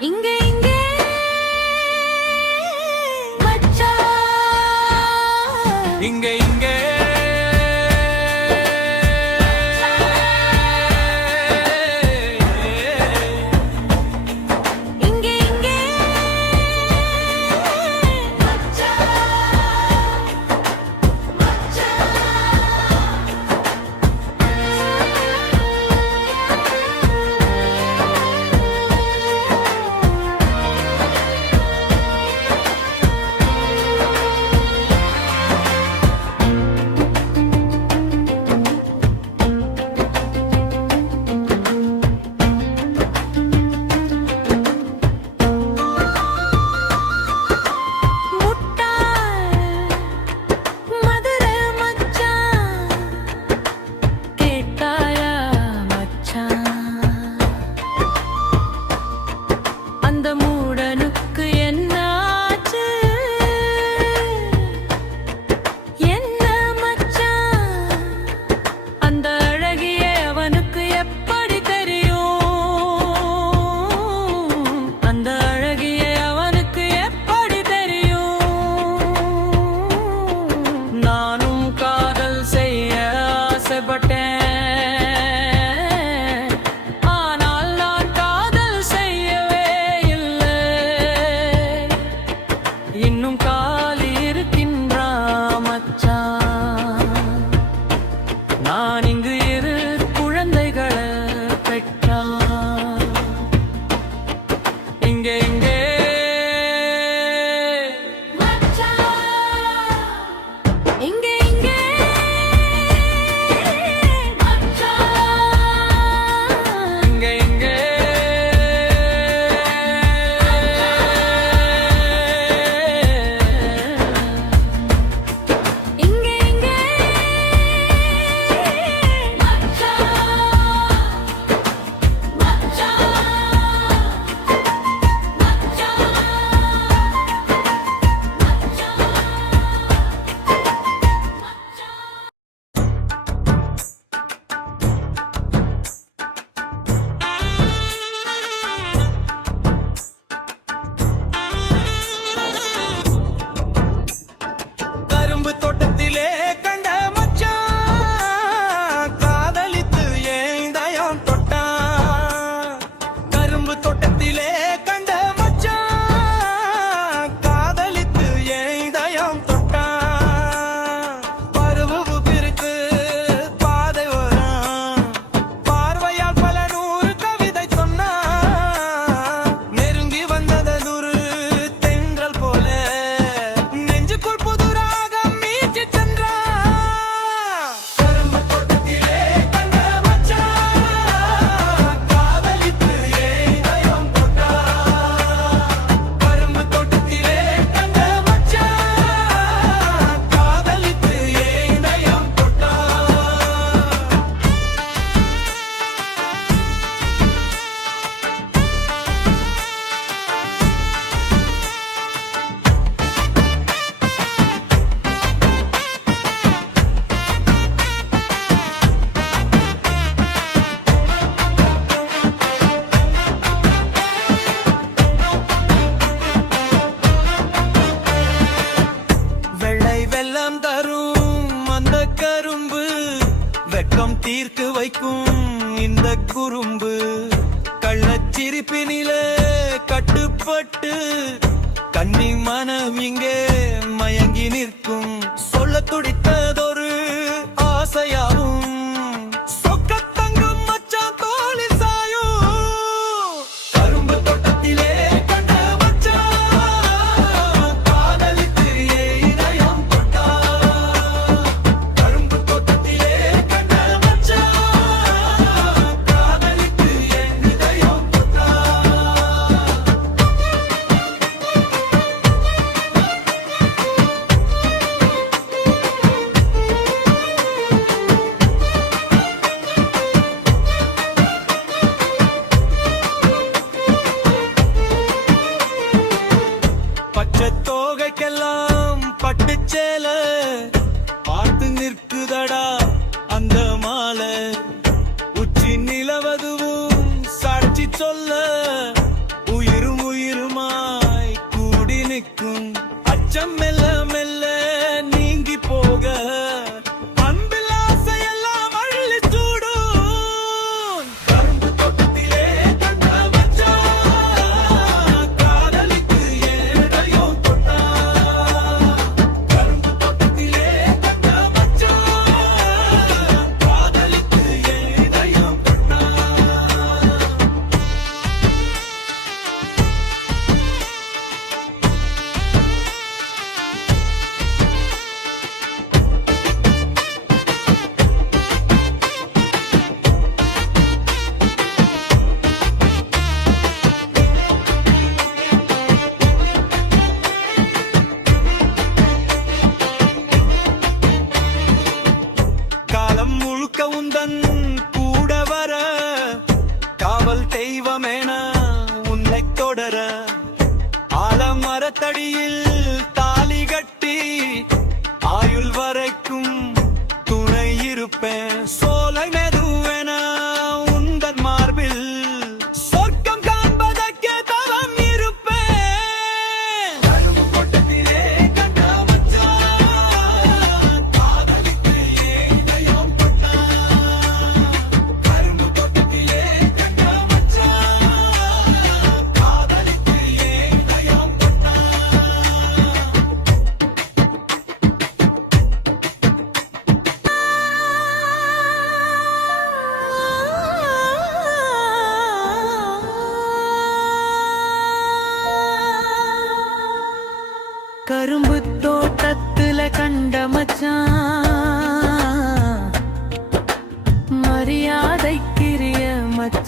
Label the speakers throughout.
Speaker 1: இங்கே இங்கே. இங்கே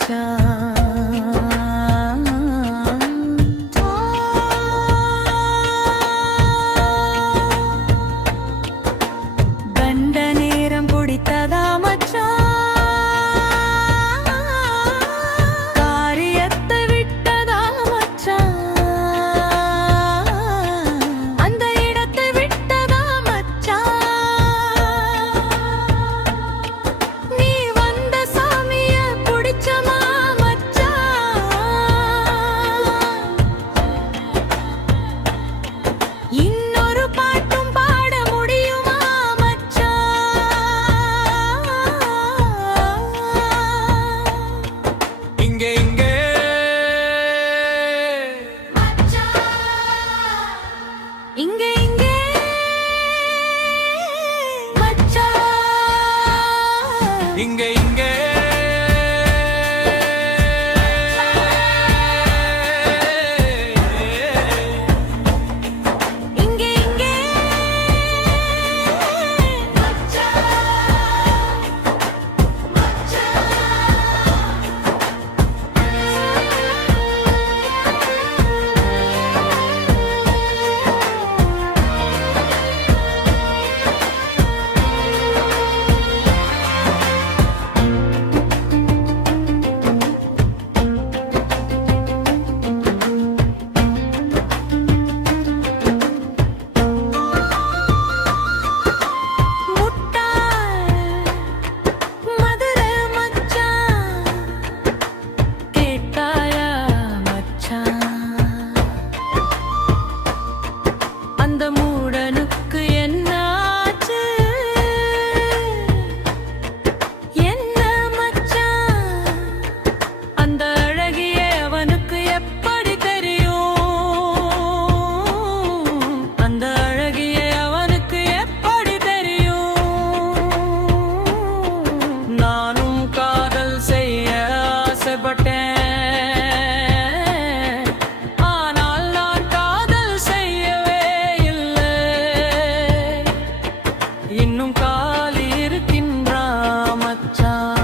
Speaker 1: மச்சான்
Speaker 2: மச்சான்
Speaker 3: இன்னும் காலி மச்சான்.